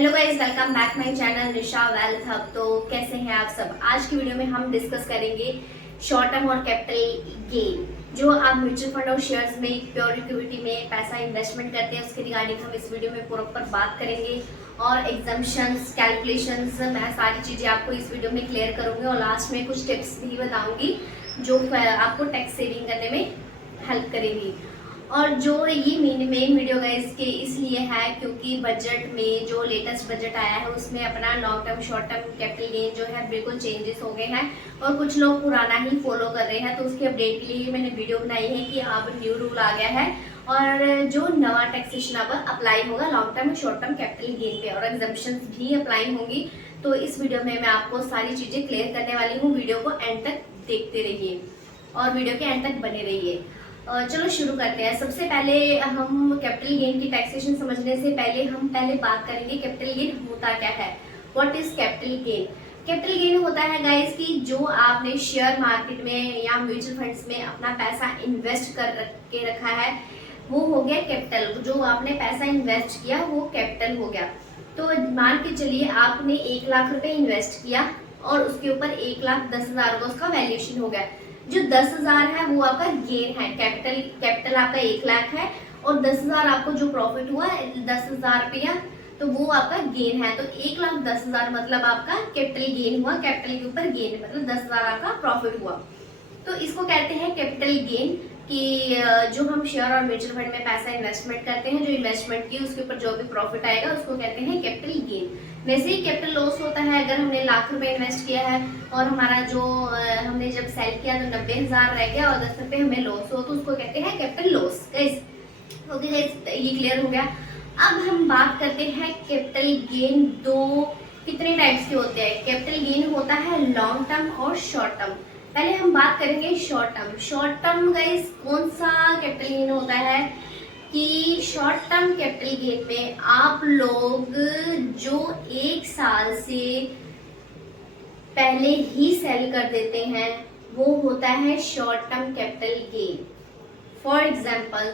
Hello guys, welcome back my channel Nisha wealth hub. तो कैसे हैं आप सब। आज की वीडियो में हम डिस्कस करेंगे शॉर्ट टर्म और कैपिटल गेन। जो आप म्यूचुअल फंड और शेयर्स में प्योर इक्विटी में पैसा इन्वेस्टमेंट करते हैं उसके रिगार्डिंग हम इस वीडियो में प्रॉपर बात करेंगे और एग्जाम्पशंस कैलकुलेशंस मैं सारी चीजें आपको इस वीडियो में क्लियर करूंगी और लास्ट में कुछ टिप्स भी बताऊंगी जो आपको टैक्स सेविंग करने में हेल्प करेगी। और जो ये मेन वीडियो गाइस के इसलिए है क्योंकि बजट में जो लेटेस्ट बजट आया है उसमें अपना long term short term capital gain जो है बिल्कुल चेंजेस हो गए हैं और कुछ लोग पुराना ही फॉलो कर रहे हैं। तो उसके अपडेट के लिए मैंने वीडियो बनाई है कि अब न्यू रूल आ गया है और जो नवा टैक्सेशन अब अप्लाई होगा long term short term capital gain पे और एग्जम्पशंस भी अप्लाई होंगी। तो इस वीडियो में मैं आपको सारी चीजें क्लियर करने वाली हूँ। वीडियो को एंड तक देखते रहिए और वीडियो के एंड तक बने रहिए। चलो शुरू करते हैं। सबसे पहले हम कैपिटल गेन की टैक्सेशन समझने से पहले हम बात करेंगे कैपिटल गेन होता क्या है। What is capital gain. Capital gain होता है गाइस कि जो आपने शेयर मार्केट में या म्यूचुअल फंड्स में अपना पैसा इन्वेस्ट कर के रखा है वो हो गया कैपिटल। जो आपने पैसा इन्वेस्ट किया वो कैपिटल हो गया। तो मान के चलिए आपने 1 लाख रुपए इन्वेस्ट किया और उसके ऊपर 1,10,000 का उसका वैल्यूएशन हो गया। जो 10,000 है वो आपका गेन है। कैपिटल आपका 1 लाख है और 10,000 आपको जो प्रॉफिट हुआ 10,000 रुपया तो वो आपका गेन है। तो 1,10,000 मतलब आपका कैपिटल गेन हुआ। कैपिटल के ऊपर गेन मतलब 10,000 आपका प्रॉफिट हुआ। तो इसको कहते हैं कैपिटल गेन कि जो हम शेयर और म्यूचुअल फंड में पैसा इन्वेस्टमेंट करते हैं जो इन्वेस्टमेंट की उसके ऊपर जो भी प्रॉफिट आएगा उसको कहते हैं कैपिटल गेन। वैसे ही कैपिटल लॉस होता है अगर हमने लाख रुपए इन्वेस्ट किया है और हमारा जो हमने जब सेल किया तो 90,000 रह गया और 10 रुपए हमें लॉस हो तो उसको कहते हैं कैपिटल लॉस। ओके गाइस, ये क्लियर हो गया। अब हम बात करते हैं कैपिटल गेन कितने टाइप्स के होते हैं। कैपिटल गेन होता है लॉन्ग टर्म और शॉर्ट टर्म। पहले हम बात करेंगे short term. Short term guys कौन सा कैपिटल गेन होता है कि शॉर्ट टर्म कैपिटल गेन में आप लोग जो 1 साल से पहले ही सेल कर देते हैं वो होता है short term capital gain. For example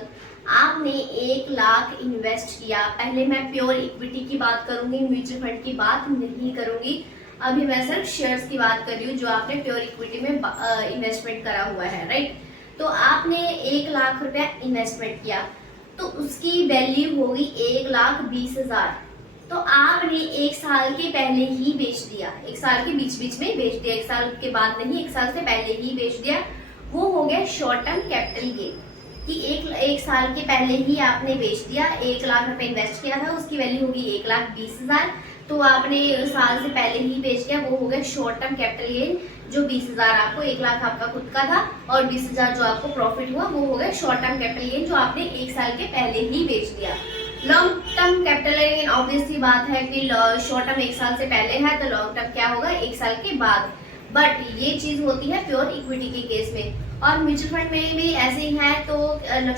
आपने 1 लाख इन्वेस्ट किया। पहले मैं प्योर इक्विटी की बात करूंगी, म्यूचुअल फंड की बात नहीं करूंगी। अभी मैं सिर्फ शेयर्स की बात कर रही हूँ जो आपने प्योर इक्विटी में इन्वेस्टमेंट करा हुआ है, राइट। तो आपने 1 लाख रुपया इन्वेस्टमेंट किया तो उसकी वैल्यू होगी 1,20,000। तो आपने 1 साल के पहले ही बेच दिया, 1 साल के बीच में बेच दिया, 1 साल के बाद नहीं, 1 साल से पहले ही बेच दिया। वो हो गया शॉर्ट टर्म कैपिटल गेन कि एक साल के पहले ही आपने बेच दिया। 1 लाख रुपए इन्वेस्ट किया था उसकी वैल्यू होगी 1,20,000 तो आपने साल से पहले ही बेच दिया। वो हो गया शॉर्ट टर्म कैपिटल गेन। जो 20,000 आपको 1 लाख आपका खुद का था और 20,000 जो आपको प्रॉफिट हुआ वो हो गया शॉर्ट टर्म कैपिटल गेन जो आपने 1 साल के पहले ही बेच दिया। Long term capital gain obvious सी बात है कि शॉर्ट टर्म 1 साल से पहले है तो लॉन्ग टर्म क्या होगा 1 साल के बाद। बट ये चीज होती है प्योर इक्विटी के केस में और म्यूचुअल फंड में भी ऐसे ही है। तो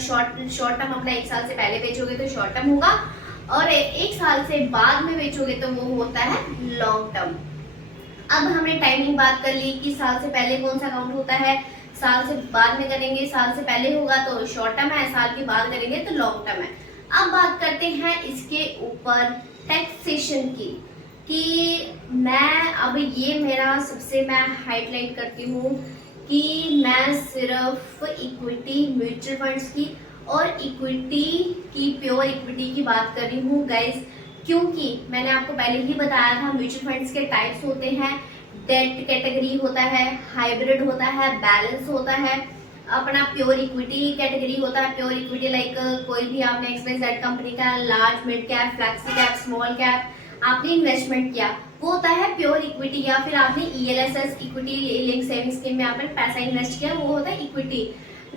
शॉर्ट टर्म अपना 1 साल से पहले बेचोगे तो शॉर्ट टर्म होगा और 1 साल से बाद में बेचोगे तो वो होता है लॉन्ग टर्म। अब हमने टाइमिंग बात कर ली कि साल से पहले कौन सा काउंट होता है, साल से बाद में करेंगे। साल से पहले होगा तो शॉर्ट टर्म है, साल के बाद करेंगे तो लॉन्ग टर्म है। अब बात करते हैं इसके ऊपर टैक्सेशन की कि मैं अब ये मेरा सबसे मैं हाईलाइट करती हूँ कि मैं सिर्फ इक्विटी म्यूचुअल फंड्स की और इक्विटी की प्योर इक्विटी की बात कर रही हूँ गाइस, क्योंकि मैंने आपको पहले ही बताया था म्यूचुअल फंड्स के टाइप्स होते हैं। डेट कैटेगरी होता है, हाइब्रिड होता है, बैलेंस होता है, अपना प्योर इक्विटी कैटेगरी होता है। प्योर इक्विटी लाइक कोई भी आपने XYZ कंपनी का large mid cap flexi cap small cap आपने इन्वेस्टमेंट किया वो होता है प्योर इक्विटी। या फिर आपने ELSS equity link saving scheme में आपने पैसा इन्वेस्ट किया वो होता है इक्विटी।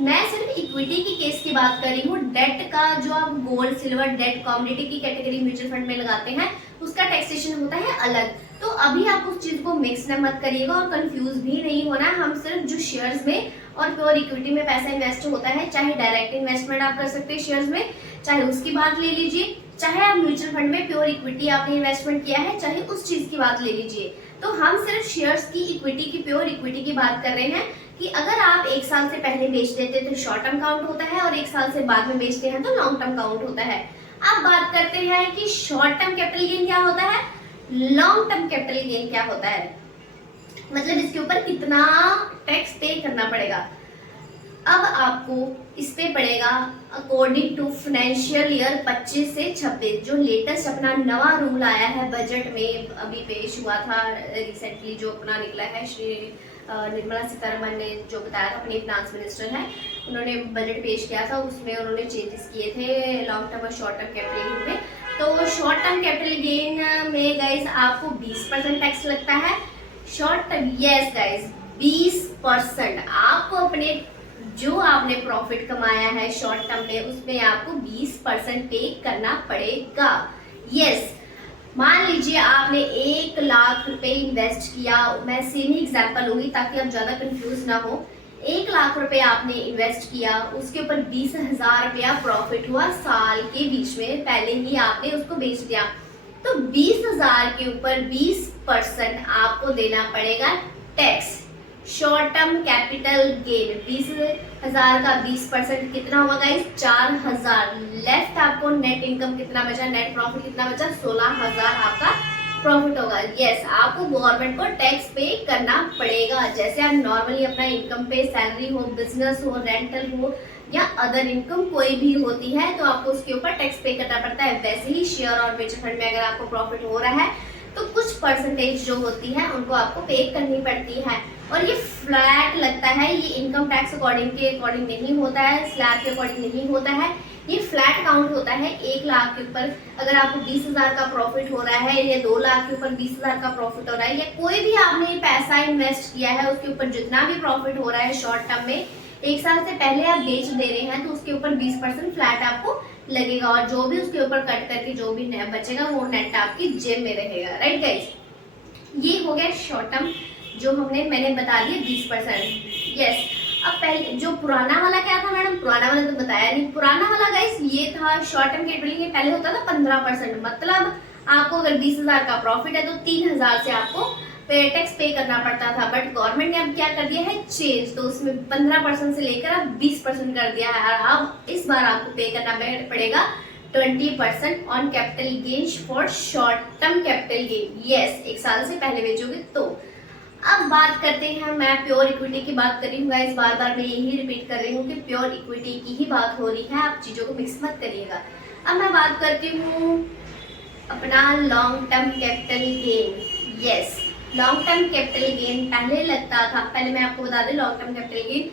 मैं सिर्फ इक्विटी की केस की बात कर रही हूँ। डेट का जो आप गोल्ड सिल्वर डेट कमोडिटी की कैटेगरी म्यूचुअल फंड में लगाते हैं उसका टैक्सेशन होता है अलग। तो अभी आप उस चीज को मिक्स न मत करिएगा और कंफ्यूज भी नहीं होना। हम सिर्फ जो शेयर्स में और प्योर इक्विटी में पैसा इन्वेस्ट होता है, चाहे डायरेक्ट इन्वेस्टमेंट आप कर सकते हैं शेयर्स में, चाहे उसकी बात ले लीजिए, चाहे आप म्यूचुअल फंड में प्योर इक्विटी आपने इन्वेस्टमेंट किया है, चाहे उस चीज की बात ले लीजिए। तो हम सिर्फ शेयर्स की इक्विटी की प्योर इक्विटी की बात कर रहे हैं कि अगर आप 1 साल से पहले बेच देते तो शॉर्ट टर्म काउंट होता है और 1 साल से बाद में बेचते हैं तो लॉन्ग टर्म काउंट होता है। अब बात करते हैं कि शॉर्ट टर्म कैपिटल गेन क्या होता है, लॉन्ग टर्म कैपिटल गेन क्या होता है, मतलब इसके ऊपर कितना टैक्स पे करना पड़ेगा। अब आपको इस पे पड़ेगा अकॉर्डिंग टू फाइनेंशियल ईयर 25 से 26, जो लेटेस्ट अपना नवा रूल आया है बजट में, अभी पेश हुआ था रिसेंटली, जो अपना निकला है। श्री निर्मला सीतारमण ने जो बताया था, अपनी फाइनेंस मिनिस्टर है, उन्होंने बजट पेश किया था, उसमें उन्होंने चेंजेस किए थे लॉन्ग टर्म और शॉर्ट टर्म कैपिटल गेन में। तो शॉर्ट टर्म कैपिटल गेन में गाइस आपको 20% टैक्स लगता है। शॉर्ट टर्म, यस गाइस 20% आपको अपने जो आपने प्रॉफिट कमाया है शॉर्ट टर्म में, उसमें आपको 20% पे करना पड़ेगा। यस, मान लीजिए आपने 1 लाख रुपए इन्वेस्ट किया, मैं सेम ही एग्जांपल लूंगी ताकि आप ज्यादा कंफ्यूज ना हो। 1 लाख रुपए आपने इन्वेस्ट किया, उसके ऊपर 20,000 रुपया प्रॉफिट हुआ साल के बीच में, पहले ही आपने उसको बेच दिया, तो 20,000 के ऊपर 20% आपको देना पड़ेगा tax. Short term capital gain 20,000 का 20% कितना होगा गाइस, 4,000। लेफ्ट आपको नेट इनकम कितना बचा, नेट प्रॉफिट कितना बचा, 16,000 आपका प्रॉफिट होगा। यस, आपको गवर्नमेंट को टैक्स पे करना पड़ेगा। जैसे आप नॉर्मली अपना इनकम पे, सैलरी हो, बिजनेस हो, रेंटल हो या अदर इनकम कोई भी होती है, तो आपको उसके ऊपर टैक्स पे करना पड़ता है। वैसे ही शेयर और म्यूचुअल फंड में अगर आपको प्रॉफिट हो रहा है तो कुछ परसेंटेज जो होती है उनको आपको पे करनी पड़ती है, और ये फ्लैट लगता है। ये इनकम टैक्स अकॉर्डिंग नहीं होता है, स्लैब के अकॉर्डिंग नहीं होता है, ये फ्लैट काउंट होता है। 1 लाख के ऊपर अगर आपको 20,000 का प्रॉफिट हो रहा है, या 2 लाख के ऊपर 20,000 का प्रॉफिट हो रहा है, या कोई भी आपने पैसा इन्वेस्ट किया है उसके ऊपर जितना भी प्रॉफिट हो रहा है शॉर्ट टर्म में, 1 साल से पहले आप बेच दे रहे हैं, तो उसके ऊपर 20% फ्लैट आपको लगेगा, और जो भी उसके ऊपर कट करके जो भी बचेगा वो नेट आपकी जेब में रहेगा। राइट गाइस, ये हो गया शॉर्ट टर्म जो मैंने बता दिया 20%। यस, अब पहले जो पुराना वाला क्या था मैडम, पुराना वाला तो बताया नहीं। पुराना वाला गाइस ये था शॉर्ट टर्म कैपिटल गेन, पहले होता था 15%, मतलब आपको अगर 20,000 का प्रॉफिट है तो 3,000 से आपको टैक्स पे करना पड़ता था। बट गवर्नमेंट ने अब क्या कर दिया है, चेंज, तो उसमें 15% से लेकर अब 20% कर दिया है, और अब इस बार आपको पे करना पड़ेगा 20% on capital gain for short term capital gain. Yes, 1 साल से पहले बेचोगे तो। अब बात करते हैं, मैं प्योर इक्विटी की बात कर रही हूँ गाइस, बार बार मैं यही रिपीट कर रही हूँ कि प्योर इक्विटी की ही बात हो रही है, आप चीजों को मिक्स मत करिएगा। अब मैं बात करती हूँ अपना long term capital gain. Yes, long term capital gain पहले लगता था, पहले मैं आपको बता दूं लॉन्ग टर्म कैपिटल गेन,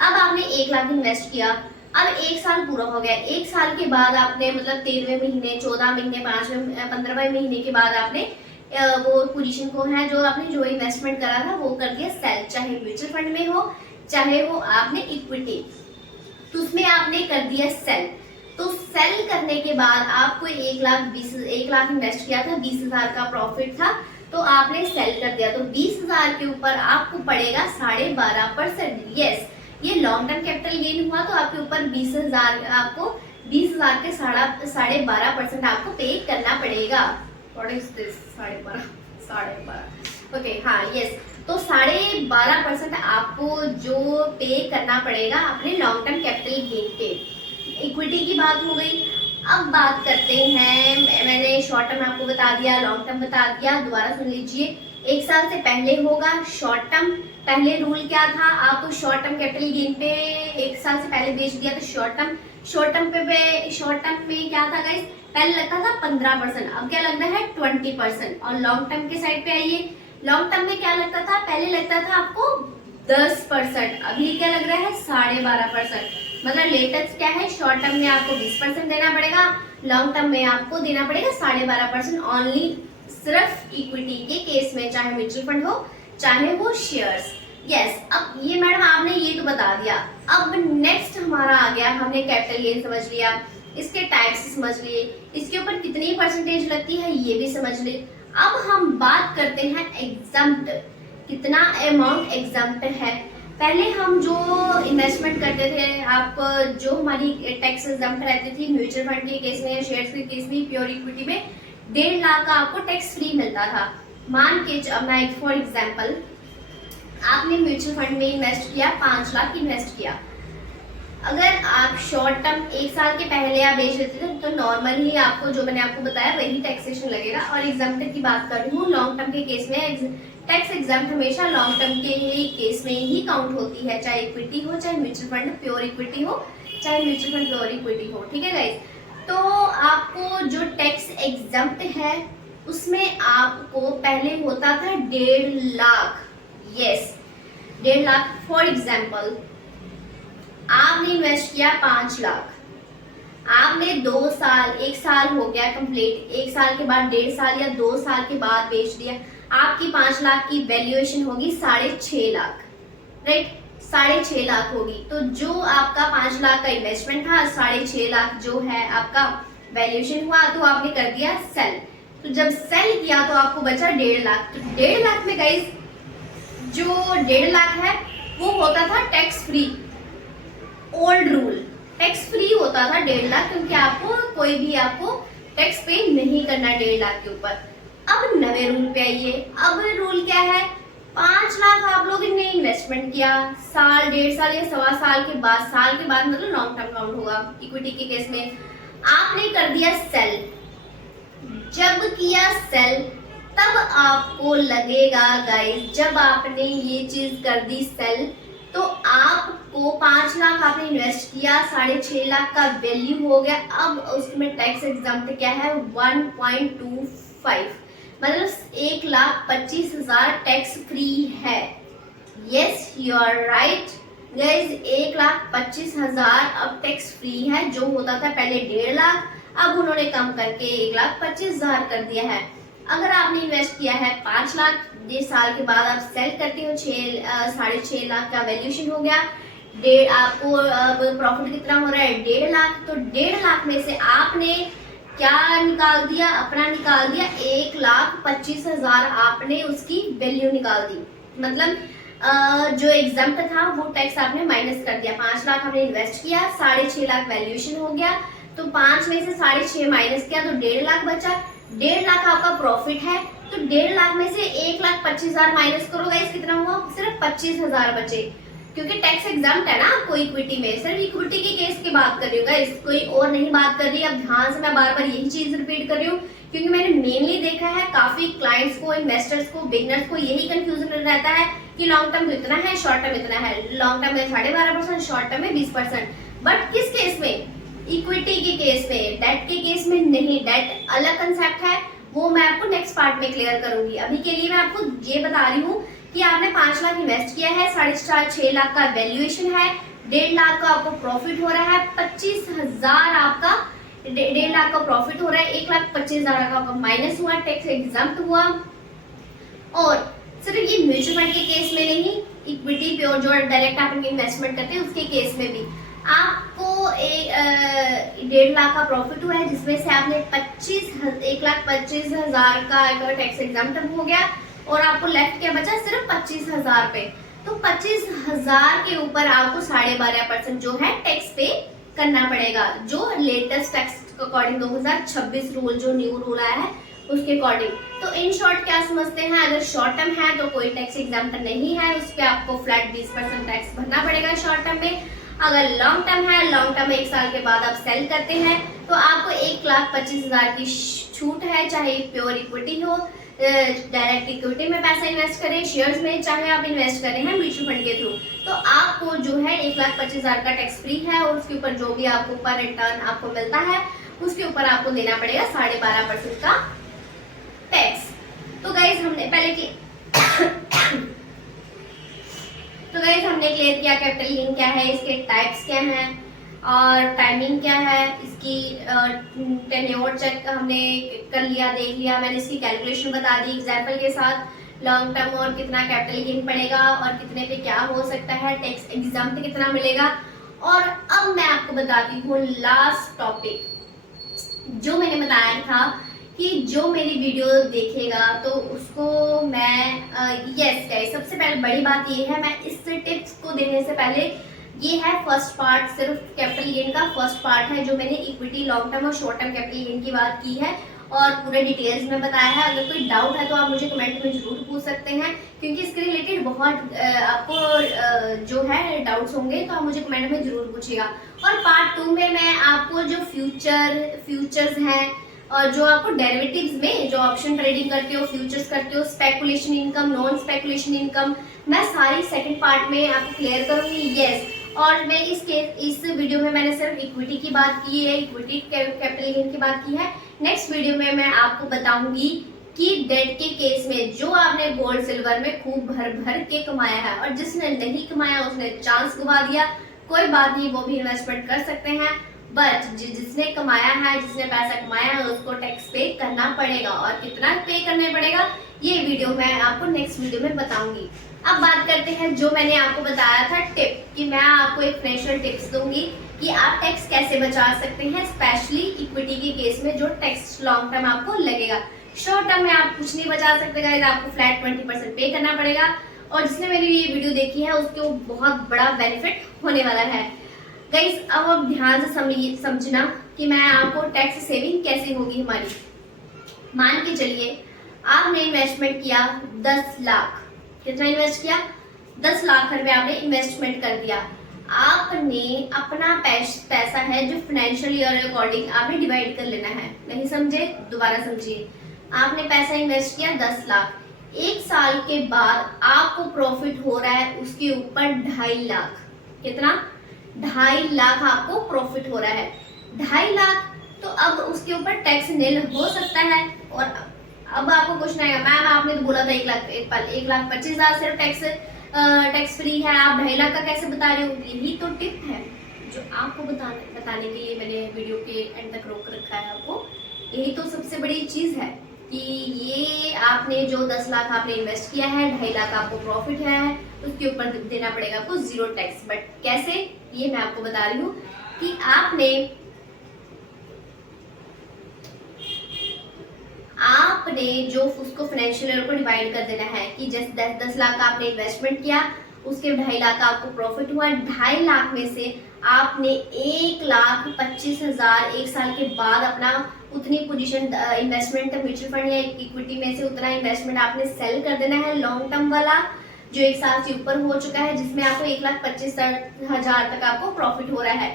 अब आपने 1 लाख इन्वेस्ट किया, अब 1 साल पूरा हो गया, 1 साल के बाद आपने मतलब 13वें महीने, 14 महीने, 5वें, 15वें महीने के बाद आपने वो पोजीशन को है जो आपने जो इन्वेस्टमेंट करा था वो कर दिया सेल, चाहे म्यूचुअल फंड में हो चाहे हो आपने इक्विटी, तो उसमें आपने कर दिया सेल। तो सेल करने के बाद आपको 1 लाख इन्वेस्ट किया था, 20,000 का प्रॉफिट था, तो आपने सेल कर दिया, तो 20,000 के ऊपर आपको पड़ेगा 12.5%। यस, ये लॉन्ग टर्म कैपिटल गेन हुआ, तो आपके ऊपर 20,000 आपको 20,000 के 12.5% आपको पे करना पड़ेगा। व्हाट इज दिस, 12.5 ओके, हाँ यस, तो 12.5% आपको जो पे करना पड़ेगा अपने लॉन्ग टर्म कैपिटल गेन पे। इक्विटी की बात हो गई। अब बात करते हैं, मैंने शॉर्ट टर्म आपको बता दिया, लॉन्ग टर्म बता दिया, दोबारा सुन लीजिए। 1 साल से पहले होगा शॉर्ट टर्म, पहले रूल क्या था, आपको शॉर्ट टर्म कैपिटल गेन पे 1 साल से पहले बेच दिया तो शॉर्ट टर्म में क्या था गाइस, पहले लगता था 15%, अब क्या लग रहा है 20%। और लॉन्ग टर्म के साइड पे आइए, लॉन्ग टर्म में क्या लगता था, पहले लगता था आपको 10%, अभी क्या लग रहा है 12.5%। मतलब लेटेस्ट क्या है, शॉर्ट टर्म में आपको 20% देना पड़ेगा, लॉन्ग टर्म में आपको देना पड़ेगा 12.5% ओनली, सिर्फ इक्विटी के केस में, चाहे म्यूचुअल फंड हो चाहे वो शेयर्स। यस, अब ये मैडम आपने ये तो बता दिया। अब नेक्स्ट हमारा आ गया, हमने कैपिटल गेन समझ लिया, इसके टैक्स समझ लिए, इसके ऊपर कितनी परसेंटेज लगती है ये भी समझ लिए। अब हम बात करते हैं एग्जम्प्ट, कितना अमाउंट एग्जम्प्ट है। पहले हम जो इन्वेस्टमेंट करते थे, आप जो हमारी टैक्स एग्जम्प्ट रहती थी म्यूचुअल फंड के केस में या शेयर्स के केस में, प्योर इक्विटी में 1.5 लाख का आपको टैक्स फ्री मिलता था। मान के मैं फॉर एग्जांपल, आपने म्यूचुअल फंड में इन्वेस्ट किया, 5 लाख इन्वेस्ट किया, अगर आप शॉर्ट टर्म 1 साल के पहले आप बेच लेते थे तो नॉर्मली आपको जो मैंने आपको बताया वही टैक्सेशन लगेगा। और एग्जाम्प्ट की बात कर रही हूँ, लॉन्ग टर्म के केस में टैक्स एग्जाम्प्ट हमेशा लॉन्ग टर्म के केस में ही काउंट होती है, चाहे इक्विटी हो, चाहे म्यूचुअल फंड प्योर इक्विटी हो, चाहे म्यूचुअल फंड प्योर इक्विटी हो। ठीक है गाइस, तो आपको जो टैक्स एग्जाम्प्ट है उसमें आपको पहले होता था 1.5 lakh. Yes, 1.5 lakh. For example आपने इन्वेस्ट किया 5 लाख, आपने 2 साल 1 साल हो गया कंप्लीट, 1 साल के बाद 1.5 साल या 2 साल के बाद बेच दिया, आपकी 5 लाख की वैल्यूएशन होगी 6.5 लाख, राइट, 6.5 लाख होगी। तो जो आपका 5 लाख का इन्वेस्टमेंट था, 6.5 लाख जो है आपका वैल्यूएशन हुआ, तो आपने कर दिया सेल। तो जब सेल किया तो आपको बचा 1.5 लाख। तो 1.5 लाख में गाइस जो 1.5 लाख है वो होता था tax free. Old rule tax free होता था 1.5 लाख, क्योंकि आपको कोई भी आपको टैक्स पे नहीं करना 1.5 लाख के ऊपर। अब नवे रूल पे आइए। अब रूल क्या है, 5 लाख आप लोगों ने इन्वेस्टमेंट किया, साल 1.5 साल या 1.25 साल के बाद, साल के बाद मतलब लॉन्ग टर्म काउंट होगा इक्विटी के केस में, आपने कर दिया सेल। जब किया सेल तब आपको लगेगा गाइस, जब आपने ये चीज कर दी सेल, तो आपको 5 लाख आपने इन्वेस्ट किया, 6.5 लाख का वैल्यू हो गया। अब उसमें टैक्स एग्जाम्प्ट क्या है 1.25, मतलब 1,25,000 टैक्स फ्री है। Yes, you are right guys, 1,25,000 अब टैक्स फ्री है। जो होता था पहले 1.5 लाख, अब उन्होंने कम करके 1,25,000 कर दिया है। अगर आपने इन्वेस्ट किया है 5 लाख, 1.5 साल के बाद आप सेल करते हो, 6.5 लाख का वैल्यूएशन हो गया, आपको अब प्रॉफिट कितना हो रहा है 1.5 लाख। तो 1.5 लाख में से आपने क्या निकाल दिया, अपना निकाल दिया 1,25,000, आपने उसकी वैल्यू निकाल दी। मतलब जो एग्जाम्प्ट था वो टैक्स आपने माइनस कर दिया। 5 लाख आपने इन्वेस्ट किया, 6.5 लाख वैल्यूएशन हो गया, तो 5 में से 6.5 माइनस किया तो 1.5 लाख बचा। 1.5 लाख आपका प्रॉफिट है, तो 1.5 लाख में से 1,25,000 माइनस करो गाइस, कितना हुआ, सिर्फ 25,000 बचे, क्योंकि टैक्स एग्जाम्प्ट है ना आपको इक्विटी में। सिर्फ इक्विटी के केस की बात कर रही हूँ गाइस, कोई और नहीं बात कर रही। अब ध्यान से मैं बार बार यही चीज रिपीट कर रही हूँ, क्योंकि मैंने मेनली देखा है काफी क्लाइंट्स को, इन्वेस्टर्स को, बिगनर्स को यही कंफ्यूजन रहता है कि लॉन्ग टर्म इतना है, शॉर्ट टर्म इतना है। लॉन्ग टर्म में 12.5%, शॉर्ट टर्म में 20%। बट किस केस में, इक्विटी के केस में, डेट के केस में नहीं। डेट अलग कंसेप्ट है, वो मैं आपको नेक्स्ट पार्ट में क्लियर करूंगी। अभी के लिए मैं आपको ये बता रही हूँ कि आपने 5 लाख इन्वेस्ट किया है, 6.5 लाख का वैल्यूएशन है, 1.5 लाख का आपको प्रॉफिट हो रहा है, 25,000 आपका 1.5 लाख का प्रॉफिट हो रहा है, 1,25,000 का आपका माइनस हुआ, टैक्स एग्जाम्प्ट हुआ। और सिर्फ ये म्यूचुअल फंड के केस में नहीं, इक्विटी प्योर जो डायरेक्ट आप इन्वेस्टमेंट करते हैं उसके केस में भी आपको 1.5 लाख का प्रॉफिट हुआ है, जिसमें से आपने 1,25,000 का टैक्स एग्जाम्प्ट हो गया, और आपको लेफ्ट क्या बचा, सिर्फ 25,000 पे। तो 25,000 के ऊपर आपको 12.5% जो है टैक्स पे करना पड़ेगा, जो लेटेस्ट टैक्स अकॉर्डिंग 2026 रूल, जो न्यू रूल आया है उसके अकॉर्डिंग। तो इन शॉर्ट क्या समझते हैं, अगर शॉर्ट टर्म है तो कोई टैक्स एग्जाम्प्ट नहीं है, उस पर आपको फ्लैट 20% टैक्स भरना पड़ेगा शॉर्ट टर्म में। अगर लॉन्ग टर्म है, लॉन्ग टर्म में 1 साल के बाद आप सेल करते हैं तो आपको 1,25,000 की छूट है, चाहे प्योर इक्विटी हो, डायरेक्ट इक्विटी में पैसा इन्वेस्ट करें, शेयर्स में, चाहे आप इन्वेस्ट करें हैं म्यूचुअल फंड के थ्रू, तो आपको जो है 1,25,000 का टैक्स फ्री है, और उसके ऊपर जो भी आपको पर रिटर्न आपको मिलता है उसके ऊपर आपको देना पड़ेगा 12.5% का टैक्स। तो गाइस हमने क्लियर किया कैपिटल गेन क्या है, इसके टाइप्स क्या हैं और टाइमिंग क्या है, इसकी टेन्योर चेक हमने कर लिया, देख लिया, मैंने इसकी कैलकुलेशन बता दी एग्जाम्पल के साथ। लॉन्ग टर्म और कितना कैपिटल गेन पड़ेगा और कितने पे क्या हो सकता है, टैक्स एग्जाम्प्ट कितना मिलेगा। और अब मैं आपको बताती हूँ लास्ट टॉपिक, जो मैंने बताया था कि जो मेरी वीडियो देखेगा तो उसको मैं यस गाइस, सबसे पहले बड़ी बात ये है, मैं इस टिप्स को देने से पहले, ये है फर्स्ट पार्ट, सिर्फ कैपिटल गेन का फर्स्ट पार्ट है जो मैंने इक्विटी, लॉन्ग टर्म और शॉर्ट टर्म कैपिटल गेन की बात की है। और पूरे डिटेल्स में बताया है। अगर कोई डाउट है तो आप मुझे कमेंट में जरूर पूछ सकते हैं, क्योंकि इसके रिलेटेड बहुत आपको जो है डाउट्स होंगे, तो आप मुझे कमेंट में जरूर पूछिएगा। और पार्ट 2 में मैं आपको जो फ्यूचर्स हैं और जो आपको डेरिवेटिव्स में जो ऑप्शन ट्रेडिंग करते हो, फ्यूचर्स करते हो, speculation income, non speculation income, मैं सारी सेकंड पार्ट में आपको क्लियर करूंगी। यस, और मैं इस वीडियो में मैंने सिर्फ इक्विटी की बात की है, इक्विटी कैपिटल गेन की बात की है। नेक्स्ट वीडियो में मैं आपको बताऊंगी कि डेट के केस में जो आपने गोल्ड सिल्वर में खूब भर भर के कमाया है और जिसने नहीं कमाया उसने चांस गवा दिया, कोई बात नहीं, वो भी इन्वेस्टमेंट कर सकते हैं। बट जिसने कमाया है, जिसने पैसा कमाया है, उसको टैक्स पे करना पड़ेगा, और कितना पे करना पड़ेगा ये वीडियो मैं आपको नेक्स्ट वीडियो में बताऊंगी। अब बात करते हैं जो मैंने आपको बताया था टिप, कि मैं आपको एक फाइनेंशियल टिप्स दूंगी कि आप टैक्स कैसे बचा सकते हैं, स्पेशली इक्विटी के केस में जो टैक्स लॉन्ग टर्म आपको लगेगा। शॉर्ट टर्म में आप कुछ नहीं बचा सकते गाइस, आपको फ्लैट 20% पे करना पड़ेगा। और जिसने मेरी ये वीडियो देखी है उसको बहुत बड़ा बेनिफिट होने वाला है गाइस। अब आप ध्यान से समझना कि मैं आपको टैक्स सेविंग कैसे होगी हमारी। मान के चलिए आपने इन्वेस्टमेंट किया 10 लाख, कितना इन्वेस्ट किया? 10 लाख रुपए आपने इन्वेस्टमेंट कर दिया। आपने अपना पैसा है जो फाइनेंशियल ईयर अकॉर्डिंग आपने डिवाइड कर लेना है। नहीं समझे? दोबारा समझिए। आपने पैसा इन्वेस्ट किया 10 लाख, एक साल के बाद आपको प्रॉफिट हो रहा है उसके ऊपर 2.5 लाख। कितना? 2.5 लाख आपको प्रॉफिट हो रहा है। 2.5 लाख, तो अब उसके ऊपर टैक्स निल हो सकता है। और अब आपको क्वेश्चन आएगा, मैम आपने तो बोला था 1,25,000 सिर्फ टैक्स फ्री है, आप 2.5 लाख का कैसे बता रहे हो? यही तो टिप है जो आपको बताने के लिए मैंने वीडियो के एंड तक रोक रखा है आपको। यही तो सबसे बड़ी चीज है कि ये आपने जो 10 लाख आपने इन्वेस्ट किया है, 2.5 लाख आपको प्रॉफिट है, उसके ऊपर देना पड़ेगा आपको 0 टैक्स। बट कैसे, ये मैं आपको बता रही हूँ कि आपने जो उसको फाइनेंशियल ईयर को डिवाइड कर देना है कि जैसे 10 लाख का आपने इन्वेस्टमेंट किया, उसके 2.5 लाख का आपको प्रॉफिट हुआ। 2.5 लाख में से आपने 1,25,000 एक साल के बाद अपना उतनी पोजीशन इन्वेस्टमेंट म्यूचुअल फंड या इक्विटी में से उतना इन्वेस्टमेंट आपने सेल कर देना है, लॉन्ग टर्म वाला जो एक साल से ऊपर हो चुका है, जिसमें आपको 1,25,000 तक आपको प्रॉफिट हो रहा है,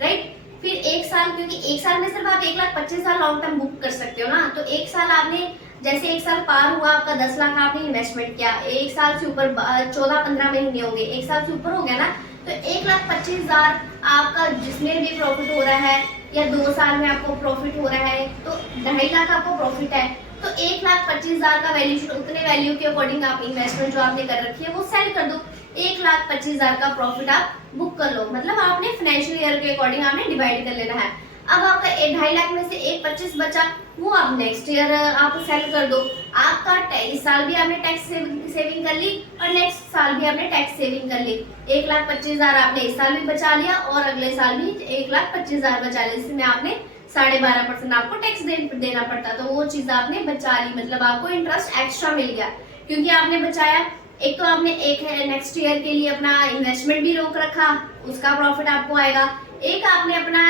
राइट। फिर एक साल, क्योंकि एक साल में सिर्फ आप 1,25,000 लॉन्ग टर्म बुक कर सकते हो ना, तो एक साल आपने जैसे एक साल पार हुआ आपका 10 लाख आपने इन्वेस्टमेंट किया, एक साल से ऊपर 14-15 महीने हो गए, एक साल से ऊपर हो गया ना, तो 1,25,000 आपका जिसमें भी प्रॉफिट हो रहा है या 2 साल में आपको प्रॉफिट हो रहा है, तो 2.5 लाख आपको प्रॉफिट है, तो 1,25,000 का वैल्यूशन, उतने वैल्यू के अकॉर्डिंग आप इन्वेस्टमेंट जो आपने कर रखी है वो सेल कर दो, 1,25,000 का प्रॉफिट आप बुक कर लो। मतलब आपने फाइनेंशियल ईयर के अकॉर्डिंग आपने डिवाइड कर लेना है। अब आपका 2.5 लाख में से 1,25,000 बचा, वो आप नेक्स्ट ईयर आप सेल कर दो। आपका इस साल भी आपने टैक्स सेविंग कर ली और नेक्स्ट साल भी आपने टैक्स सेविंग कर ली। 1,25,000 आपने इस साल भी बचा लिया और अगले साल भी 1,25,000 बचा लिया, जिसमें आपने 12.5% आपको टैक्स देना पड़ता, तो वो चीज आपने बचा ली। मतलब आपको इंटरेस्ट एक्स्ट्रा मिल गया क्योंकि आपने बचाया। एक तो आपने एक नेक्स्ट ईयर के लिए अपना इन्वेस्टमेंट भी रोक रखा, उसका प्रॉफिट आपको आएगा। एक आपने अपना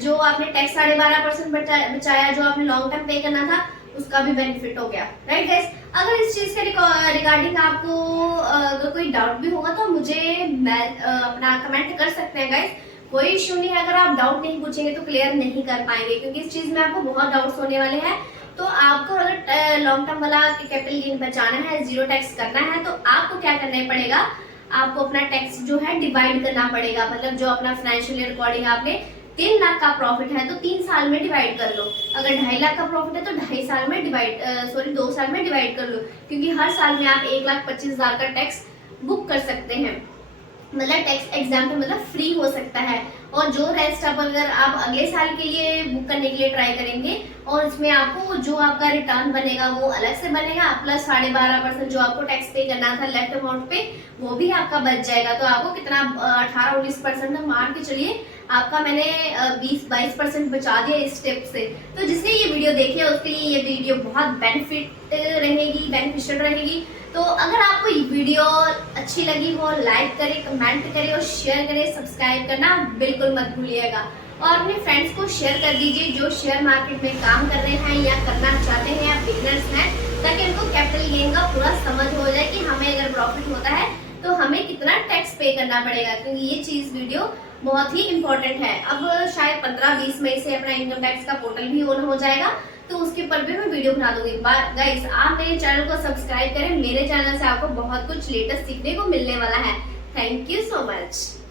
जो आपने टैक्स 12.5% बचाया, जो आपने लॉन्ग टर्म पे करना था, उसका भी बेनिफिट हो गया, राइट गाइस। अगर इस चीज के रिगार्डिंग आपको अगर कोई डाउट भी होगा तो मुझे अपना कमेंट कर सकते हैं गाइस, कोई इश्यू नहीं है। अगर आप डाउट नहीं पूछेंगे तो क्लियर नहीं कर पाएंगे, क्योंकि इस चीज में आपको बहुत डाउट्स होने वाले हैं। तो आपको अगर लॉन्ग टर्म वाला कैपिटल गेन बचाना है, 0 टैक्स करना है, तो आपको क्या करना पड़ेगा, आपको अपना टैक्स जो है डिवाइड करना पड़ेगा। मतलब जो अपना फाइनेंशियल ईयर अकॉर्डिंग आपने 3 लाख का प्रॉफिट है तो 3 साल में डिवाइड कर लो। अगर 2.5 लाख का प्रॉफिट है तो 2.5 साल में 2 साल में डिवाइड कर लो, क्योंकि हर साल में आप 1,25,000 का टैक्स बुक कर सकते हैं। मतलब टैक्स एग्जाम्पल मतलब फ्री हो सकता है। और जो रेस्ट अब अगर आप अगले साल के लिए बुक करने के लिए ट्राई करेंगे और इसमें आपको जो आपका रिटर्न बनेगा वो अलग से बनेगा, प्लस 12.5% जो आपको टैक्स पे करना था लेफ्ट अमाउंट पे, वो भी आपका बच जाएगा। तो आपको कितना 18-19% मान के चलिए आपका मैंने 20-22% बचा दिया इस स्टेप से। तो जिसने ये वीडियो देखी है उसके लिए ये वीडियो बहुत बेनिफिशियल रहेगी। तो अगर आपको ये वीडियो अच्छी लगी हो, लाइक करें, कमेंट करें और शेयर करें, सब्सक्राइब करना बिल्कुल मत भूलिएगा। और अपने फ्रेंड्स को शेयर कर दीजिए जो शेयर मार्केट में काम कर रहे हैं या करना चाहते हैं या बिगिनर्स हैं, ताकि उनको कैपिटल गेन का पूरा समझ हो जाए कि हमें अगर प्रॉफिट होता है तो हमें कितना टैक्स पे करना पड़ेगा, क्योंकि ये चीज वीडियो बहुत ही इंपॉर्टेंट है। अब शायद 15-20 मई से अपना इनकम टैक्स का पोर्टल भी ऑन हो जाएगा, तो उसके ऊपर भी मैं वीडियो बना दूंगी। गाइस, आप मेरे चैनल को सब्सक्राइब करें, मेरे चैनल से आपको बहुत कुछ लेटेस्ट सीखने को मिलने वाला है। Thank you so much.